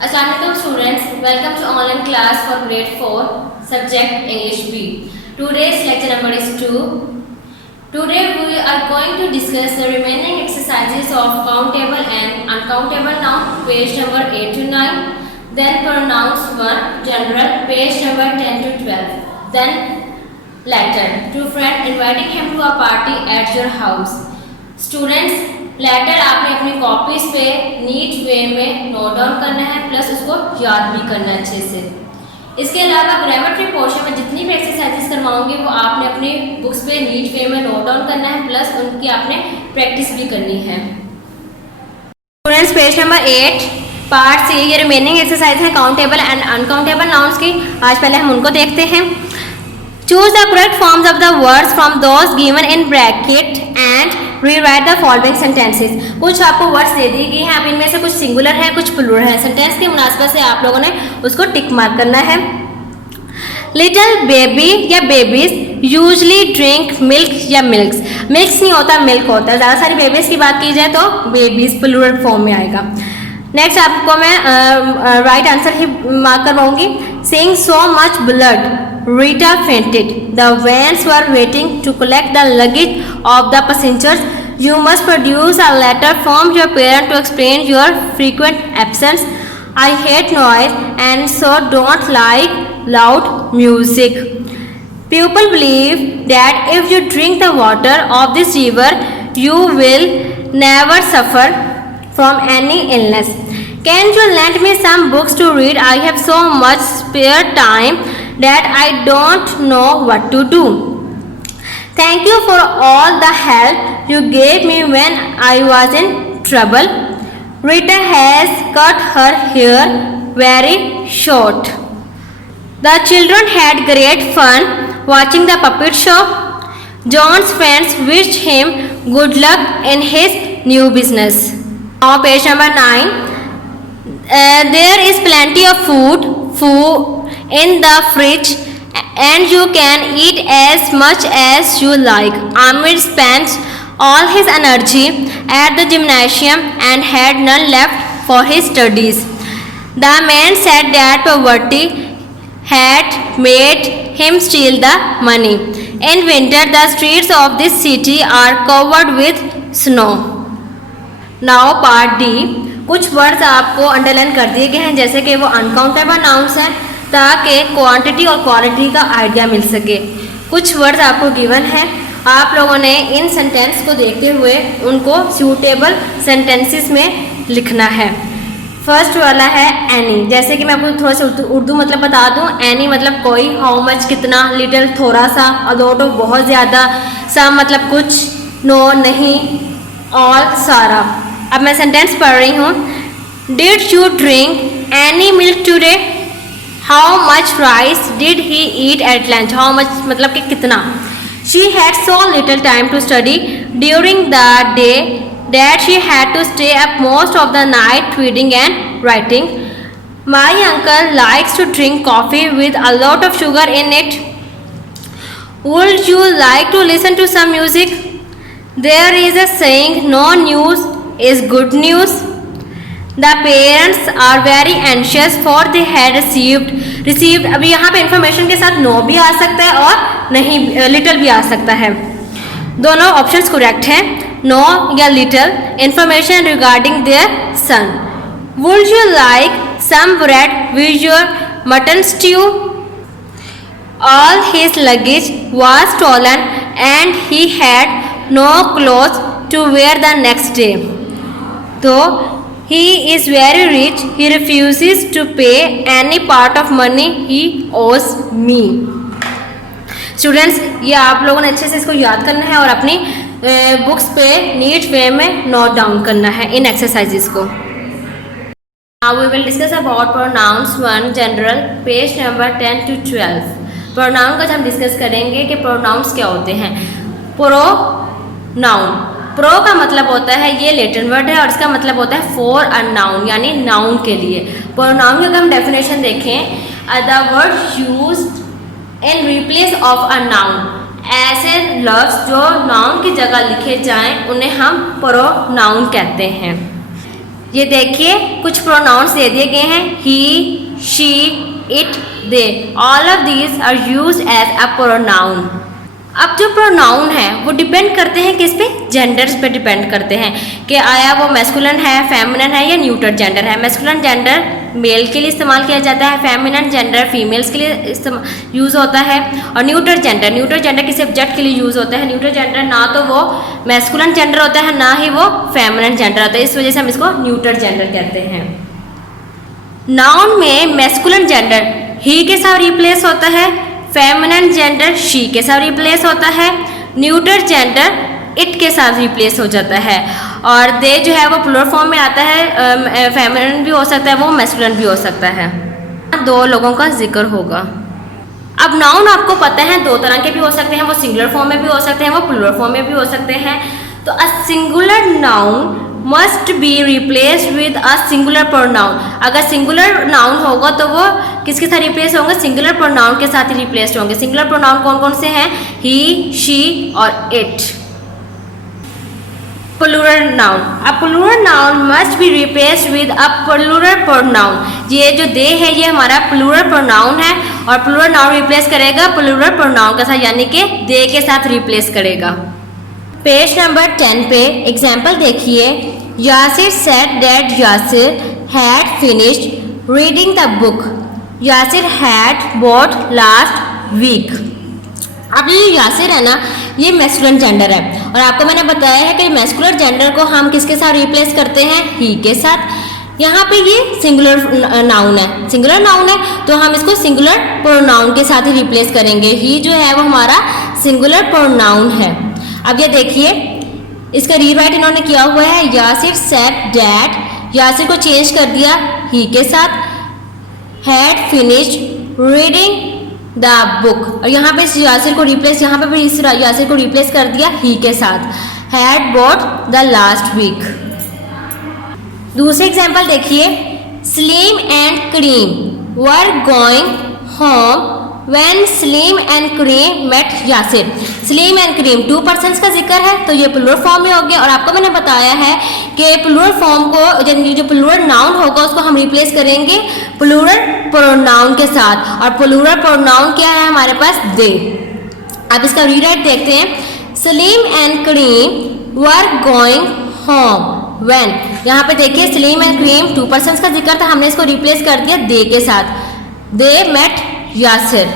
Assalamualaikum students, welcome to online class for grade 4 subject English B. Today's lecture number is 2. Today we are going to discuss the remaining exercises of countable and uncountable noun page number 8 to 9, then pronouns 1 general page number 10 to 12, then letter to friend inviting him to a party at your house. Students, letter आपने अपनी copies पे NEET वे में note down करना है plus उसको याद भी करना है अच्छे से। इसके अलावा ग्रामर के पोर्शन में जितनी भी एक्सरसाइजेस करवाऊंगी वो आपने अपनी बुक्स पे नीट वे में नोट डाउन करना है प्लस उनकी आपने प्रैक्टिस भी करनी है। Students, page number 8 part C, ये रिमेनिंग एक्सरसाइज है काउंटेबल एंड अनकाउंटेबल नाउन्स की। आज पहले हम उनको देखते हैं। Choose the correct forms of the words from those given in bracket and rewrite the following sentences. कुछ आपको वर्ड्स दे दी गई हैं, अब इनमें से कुछ सिंगुलर है कुछ प्लूरल है। सेंटेंस की मुनासिबत से आप लोगों ने उसको टिक मार्क करना है। लिटिल बेबी या बेबीज यूजली ड्रिंक मिल्क या मिल्क्स। मिल्क्स नहीं होता, मिल्क होता है। ज़्यादा सारी बेबीज की बात की जाए तो बेबीज प्लूरल फॉर्म में आएगा। नेक्स्ट आपको मैं राइट आंसर ही मार्क करवाऊंगी। Seeing so much blood Rita fainted. The vans were waiting to collect the luggage of the passengers. You must produce a letter from your parent to explain your frequent absence. I hate noise and so don't like loud music. People believe that if you drink the water of this river, you will never suffer from any illness. Can you lend me some books to read? I have so much spare time that I don't know what to do. Thank you for all the help you gave me when I was in trouble. Rita has cut her hair very short. The children had great fun watching the puppet show. John's friends wished him good luck in his new business. Now page number 9. There is plenty of food in the fridge and you can eat as much as you like. Amir spent all his energy at the gymnasium and had none left for his studies. The man said that poverty had made him steal the money. In winter, the streets of this city are covered with snow. Now part D. कुछ words आपको underline कर दिए गए हैं जैसे कि वो uncountable nouns हैं ताकि क्वांटिटी और क्वालिटी का आइडिया मिल सके। कुछ वर्ड्स आपको गिवन है, आप लोगों ने इन सेंटेंस को देखते हुए उनको सूटेबल सेंटेंसेस में लिखना है। फर्स्ट वाला है एनी। जैसे कि मैं आपको थोड़ा सा उर्दू मतलब बता दूं। एनी मतलब कोई, हाउ मच कितना, लिटिल थोड़ा सा, अलोट बहुत ज़्यादा, सम मतलब कुछ, नो नहीं, ऑल सारा। अब मैं सेंटेंस पढ़ रही हूँ। Did you drink any milk today? How much rice did he eat at lunch? How much मतलब कि कितना। She had so little time to study during the day that she had to stay up most of the night reading and writing. My uncle likes to drink coffee with a lot of sugar in it. Would you like to listen to some music? There is a saying no news is good news. The parents are very anxious for they had received। अभी यहाँ पे information के साथ no भी आ सकता है और नहीं, लिटिल भी आ सकता है। दोनों ऑप्शंस करेक्ट हैं, नो या little. Information regarding their son. Would you like some bread with your mutton stew? All his luggage was stolen and he had no clothes to wear the next day. Though he is very rich, he refuses to pay any part of money he owes me. Students, ये आप लोगों ने अच्छे से इसको याद करना है और अपनी बुक्स पे नीट वे में नोट डाउन करना है इन एक्सरसाइजेस को। Now we will discuss about pronouns 1 general page number 10 to 12. Pronoun का हम डिस्कस करेंगे कि प्रोनाउंस क्या होते हैं। प्रोनाउन, प्रो का मतलब होता है, ये लैटिन वर्ड है और इसका मतलब होता है फॉर अ नाउन, यानी नाउन के लिए। प्रोनाउन की अगर हम डेफिनेशन देखें, the word used in replace of a noun. ऐसे लफ्ज जो नाउन की जगह लिखे जाएं उन्हें हम प्रोनाउन कहते हैं। ये देखिए कुछ प्रोनाउंस दे दिए गए हैं, he, she, it, they, all of these are used as a pronoun. अब जो प्रोनाउन है वो डिपेंड करते हैं किस पे, जेंडर्स पे डिपेंड करते हैं कि आया वो मैस्कुलिन है, फेमिनिन है या न्यूटर जेंडर है। मैस्कुलिन जेंडर मेल के लिए इस्तेमाल किया जाता है, फेमिनिन जेंडर फीमेल्स के लिए यूज़ होता है, और न्यूटर जेंडर किसी ऑब्जेक्ट के लिए यूज़ होता है। न्यूटर जेंडर ना तो वो मैस्कुलिन जेंडर होता है ना ही वो फेमिनिन जेंडर होता है, इस वजह से हम इसको न्यूटर जेंडर कहते हैं। नाउन में मैस्कुलिन जेंडर ही के साथ रिप्लेस होता है, फेमिनिन जेंडर शी के साथ रिप्लेस होता है, न्यूटर जेंडर इट के साथ रिप्लेस हो जाता है, और दे जो है वो प्लूरल फॉर्म में आता है, फेमिनिन भी हो सकता है, वो मैस्कुलिन भी हो सकता है। दो लोगों का जिक्र होगा। अब नाउन आपको पता है दो तरह के भी हो सकते हैं, वो सिंगुलर फॉर्म में भी हो सकते हैं, वो प्लूरल फॉर्म में भी हो सकते हैं। तो a singular noun must be replaced with a singular pronoun. अगर सिंगुलर नाउन होगा तो वो किसके साथ रिप्लेस होंगे, सिंगुलर प्रोनाउन के साथ ही रिप्लेस्ड होंगे। सिंगुलर प्रोनाउन कौन कौन से हैं, ही, शी और it. Plural noun, a plural noun must be replaced with a plural pronoun. ये जो दे है ये हमारा प्लूरल प्रोनाउन है, और प्लूरल नाउन रिप्लेस करेगा प्लूरल प्रोनाउन के साथ, यानी कि दे के साथ रिप्लेस करेगा। पेज नंबर 10 पे एग्जाम्पल देखिए। Yasir said that Yasir had finished reading the book Yasir had bought last week. अब ये यासिर है ना, ये मैस्कुलिन जेंडर है, और आपको मैंने बताया है कि मैस्कुलर जेंडर को हम किसके साथ रिप्लेस करते हैं, ही के साथ। यहाँ पे ये सिंगुलर नाउन है, सिंगुलर नाउन है तो हम इसको सिंगुलर प्रोनाउन के साथ ही रिप्लेस करेंगे। ही जो है वो हमारा सिंगुलर प्रोनाउन है। अब ये देखिए इसका रीराइट इन्होंने किया हुआ है, यासिर सेड दैट, यासिर को चेंज कर दिया ही के साथ, had finished reading the book, और यहाँ पे यासिर को रिप्लेस, यहाँ पे भी इस यासिर को रिप्लेस कर दिया ही के साथ, had bought the last week. दूसरे एग्जाम्पल देखिए। Slim and Cream were going home When Slim and Cream met Yasir. Slim and Cream two persons का जिक्र है तो ये प्लूरल फॉर्म में हो गया, और आपको मैंने बताया है कि प्लूरल फॉर्म को जो प्लूरल नाउन होगा उसको हम रिप्लेस करेंगे प्लूरल प्रोनाउन के साथ, और प्लूरल प्रोनाउन क्या है हमारे पास, दे। अब इसका रीराइट देखते हैं। Slim and Cream were going home when, यहाँ पे देखिए slim and Cream two persons का जिक्र था, हमने इसको रिप्लेस कर दिया दे के साथ, दे मेट यासिर।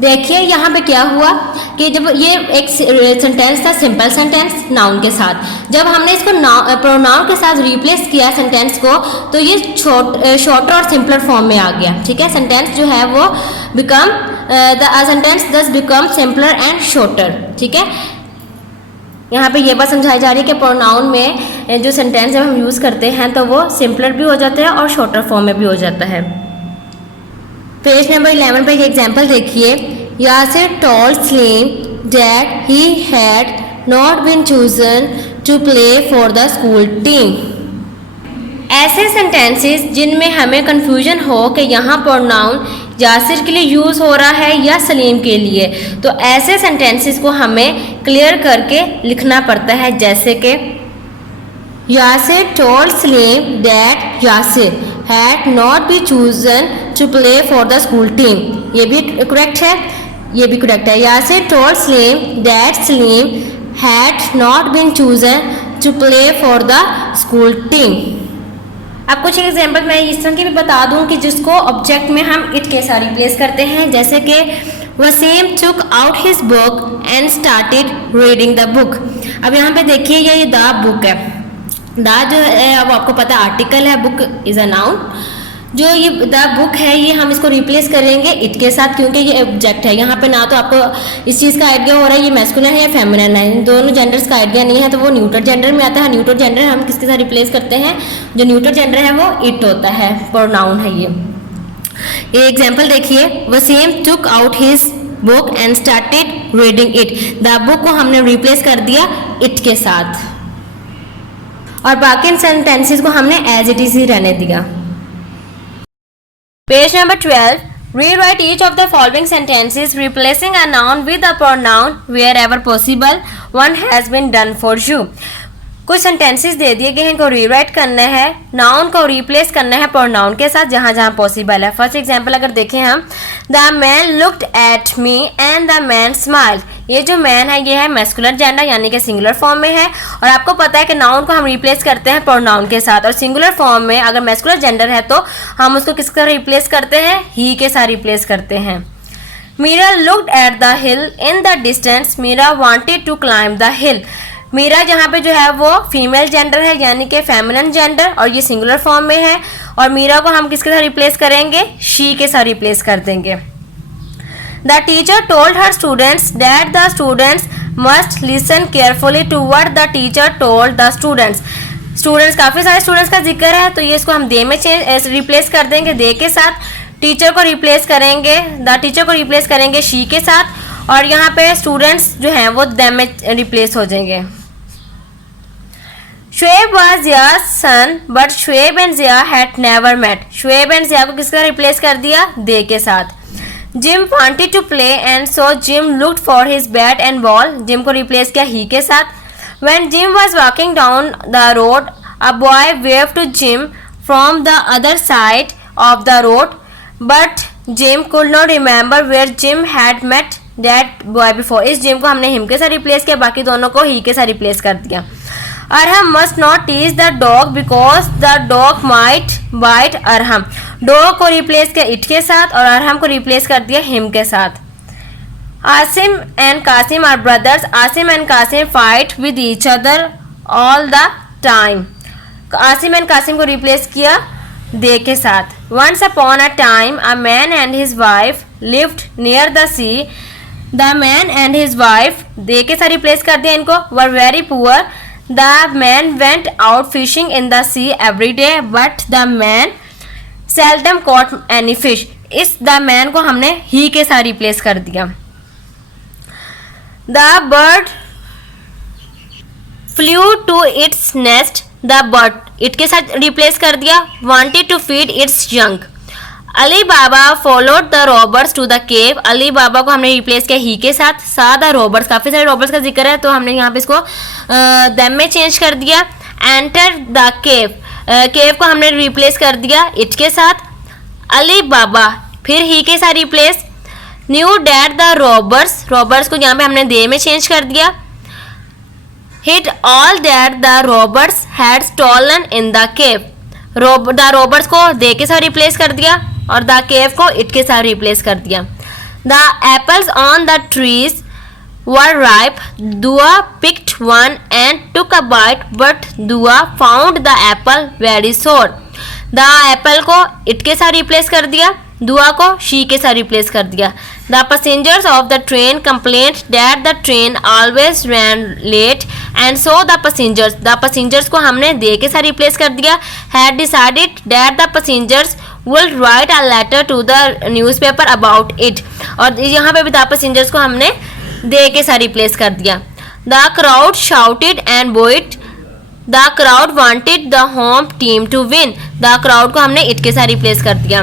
देखिए यहाँ पे क्या हुआ कि जब ये एक सेंटेंस था सिंपल सेंटेंस नाउन के साथ, जब हमने इसको प्रोनाउन के साथ रिप्लेस किया सेंटेंस को तो ये शॉर्टर और सिंपलर फॉर्म में आ गया। ठीक है, सेंटेंस जो है वो बिकम द सेंटेंस दस बिकम सिंपलर एंड शॉर्टर। ठीक है, यहाँ पे ये बात समझाई जा रही है कि प्रोनाउन में जो सेंटेंस जब हम यूज़ करते हैं तो वो सिंपलर भी हो जाता है और शॉर्टर फॉर्म में भी हो जाता है। पेज नंबर 11 पे एग्जाम्पल देखिए। Yasir told Slim that he had not been chosen to play for the school team. ऐसे सेंटेंसेस जिनमें हमें कंफ्यूजन हो कि यहाँ प्रोनाउन यासिर के लिए यूज़ हो रहा है या सलीम के लिए, तो ऐसे सेंटेंसेस को हमें क्लियर करके लिखना पड़ता है। जैसे कि Yasir told Salim that Yasir had not be chosen to play for the school team. ये भी करेक्ट है, ये भी करेक्ट है। Yasir told Salim that Salim had not been chosen to play for the school team. अब कुछ एग्जाम्पल मैं इस तरह की भी बता दूं कि जिसको ऑब्जेक्ट में हम इट के साथ रिप्लेस करते हैं। जैसे कि Wasim took out his book and started reading the book। अब यहाँ पे देखिए ये द बुक है, द जो है अब आपको पता है आर्टिकल है, बुक इज अ नाउन। जो ये द बुक है ये हम इसको रिप्लेस करेंगे इट के साथ क्योंकि ये ऑब्जेक्ट है। यहाँ पे ना तो आपको इस चीज़ का आइडिया हो रहा है ये मैस्कुलिन है या फेमिनिन है, इन दोनों जेंडर्स का आइडिया नहीं है, तो वो न्यूटर जेंडर में आता है। न्यूटर जेंडर हम किसके साथ रिप्लेस करते हैं, जो न्यूटर जेंडर है वो इट होता है, प्रोनाउन है ये एग्जाम्पल देखिए। Wasim took out his book and started reading it. The book को हमने रिप्लेस कर दिया इट के साथ, और बाकी सेंटेंसेस को हमने एज इट इज ही रहने दिया। Page number 12। Rewrite each of the following sentences replacing a noun with a pronoun wherever possible. One has been done for you. कुछ सेंटेंसेस दे दिए गए हैं, इनको रीराइट करना है, नाउन को रिप्लेस करना है प्रोनाउन के साथ जहां जहां पॉसिबल है। फर्स्ट एग्जांपल अगर देखें हम, the man looked at me and the man smiled. ये जो मैन है ये है मैस्कुलर जेंडर यानी कि सिंगुलर फॉर्म में है, और आपको पता है कि नाउन को हम रिप्लेस करते हैं प्रोनाउन के साथ, और सिंगुलर फॉर्म में अगर मैस्कुलर जेंडर है तो हम उसको किसके साथ रिप्लेस करते हैं, ही के साथ रिप्लेस करते हैं। Meera looked at the hill in the distance, Meera wanted to climb the hill. Meera जहाँ पे जो है वो फीमेल जेंडर है यानी कि फेमिनिन जेंडर, और ये सिंगुलर फॉर्म में है, और मीरा को हम किसके साथ रिप्लेस करेंगे, शी के साथ रिप्लेस कर देंगे। The teacher told her students that the students must listen carefully to what the teacher told the students. Students, काफ़ी सारे स्टूडेंट्स का जिक्र है तो ये इसको हम दे में रिप्लेस कर देंगे, दे के साथ। टीचर को रिप्लेस करेंगे, द टीचर को रिप्लेस करेंगे शी के साथ, और यहाँ पे स्टूडेंट्स जो हैं वो देम में रिप्लेस हो जाएंगे। Shoaib was Ziya's son, but Shoaib and Ziya had never met. Shoaib and Ziya को किसका रिप्लेस कर दिया, दे के साथ। Gym wanted to play and so Jim looked for his bat and ball. Gym को रिप्लेस किया ही के साथ। When Jim was walking down the road, a boy waved to Jim from the other side of the road, but Jim could not remember where Jim had met that boy before. इस Jim को हमने him के साथ replace किया, बाकी दोनों को ही के साथ रिप्लेस कर दिया। Arham must not tease the dog because the dog might bite Arham. Dog को रिप्लेस किया इट के साथ, और अरहम को रिप्लेस कर दिया हिम के साथ। Asim and Kasim are brothers, Asim and Kasim fight with each other all the time. Asim and Kasim को रिप्लेस किया दे के साथ। Once upon a time a man and his wife lived near the sea, the man and his wife they के साथ replace कर दिया इनको, were very poor. The man went out fishing in the sea every day, but the man seldom caught any fish. इस the man को हमने he के साथ रिप्लेस कर दिया। The bird flew to its nest, the bird it के साथ replace कर दिया, wanted to feed its young. Ali Baba followed the robbers to the cave, Ali Baba को हमने रिप्लेस किया ही के साथ। सादा रॉबर्स, काफ़ी सारे रॉबर्स का जिक्र है तो हमने यहाँ पे इसको देम में चेंज कर दिया। एंटर द केव, केव को हमने रिप्लेस कर दिया इट के साथ। अली बाबा फिर ही के साथ replace. New that the robbers, robbers को यहाँ पे हमने दे में चेंज कर दिया। Hit all that the robbers had stolen in the cave, the robbers को दे के साथ रिप्लेस कर दिया, और द केव को इट के साथ रिप्लेस कर दिया। The apples on the trees were ripe, Dua picked one and took a bite, but Dua found the apple very sour. The apple को इट के साथ रिप्लेस कर दिया, दुआ को शी के साथ रिप्लेस कर दिया। The passengers of the train complaint that the train always ran late and so the passengers को हमने दे के साथ रिप्लेस कर दिया। Had decided that the passengers will write a letter to the newspaper about it, और यहाँ पे भी द पैसेंजर्स को हमने दे के साथ रिप्लेस कर दिया। The crowd shouted and booed, the crowd wanted the home team to win, the crowd को हमने इट के साथ रिप्लेस कर दिया।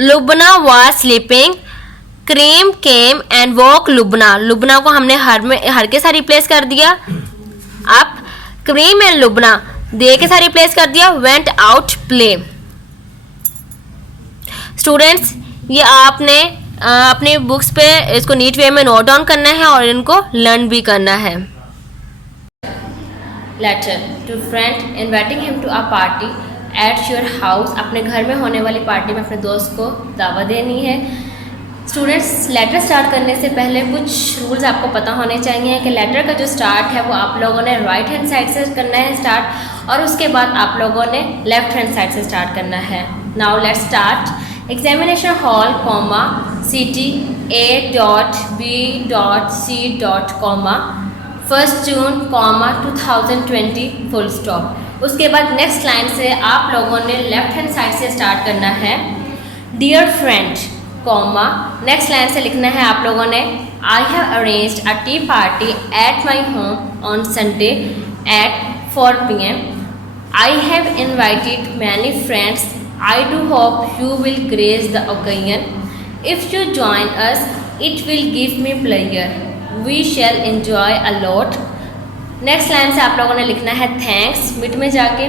Lubna was sleeping, Karim came and woke Lubna, Lubna को हमने हर के साथ रिप्लेस कर दिया। अब क्रीम एंड लुबना दे के साथ रिप्लेस कर दिया। Went out play. स्टूडेंट्स, ये आपने अपनी बुक्स पे इसको नीट वे में नोट डाउन करना है और इनको लर्न भी करना है। Letter to friend inviting him to a party at your house, अपने घर में होने वाली पार्टी में अपने दोस्त को दावत देनी है। स्टूडेंट्स, लेटर स्टार्ट करने से पहले कुछ रूल्स आपको पता होने चाहिए कि लेटर का जो स्टार्ट है वो आप लोगों ने राइट हैंड साइड से करना है स्टार्ट, और उसके बाद आप लोगों ने लेफ्ट हैंड साइड से स्टार्ट करना है। Now let's start. Examination hall comma city A.B.C. Comma 1 June comma 2020 full stop. उसके बाद नेक्स्ट लाइन से आप लोगों ने लेफ्ट हैंड साइड से स्टार्ट करना है। Dear friend comma next line से लिखना है आप लोगों ने I have arranged a tea party at my home on Sunday at 4 PM. I have invited many friends. I do hope you will grace the occasion. If you join us, it will give me pleasure. We shall enjoy a lot. Next line से आप लोगों ने लिखना है thanks mid में जाके,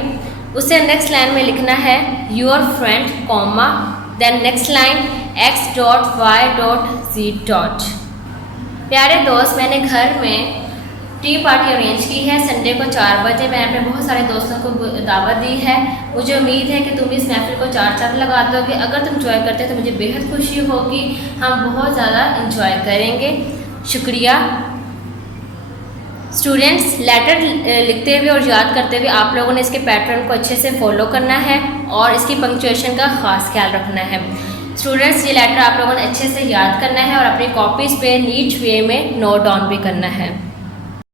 उससे next line में लिखना है your friend comma, then next line x.y.z. प्यारे दोस्त, मैंने घर में टी पार्टी अरेंज की है संडे को 4 बजे। मैंने अपने बहुत सारे दोस्तों को दावत दी है। मुझे उम्मीद है कि तुम इस महफिल को 4 चांद लगा दोगे। अगर तुम एंजॉय करते हो तो मुझे बेहद खुशी होगी, हम बहुत ज़्यादा एंजॉय करेंगे। शुक्रिया। स्टूडेंट्स, लेटर लिखते हुए और याद करते हुए आप लोगों ने इसके पैटर्न को अच्छे से फॉलो करना है और इसकी पंक्चुएशन का ख़ास ख्याल रखना है। स्टूडेंट्स, ये लेटर आप लोगों ने अच्छे से याद करना है और अपनी कॉपीज़ पे नीट वे में नोट डाउन भी करना है।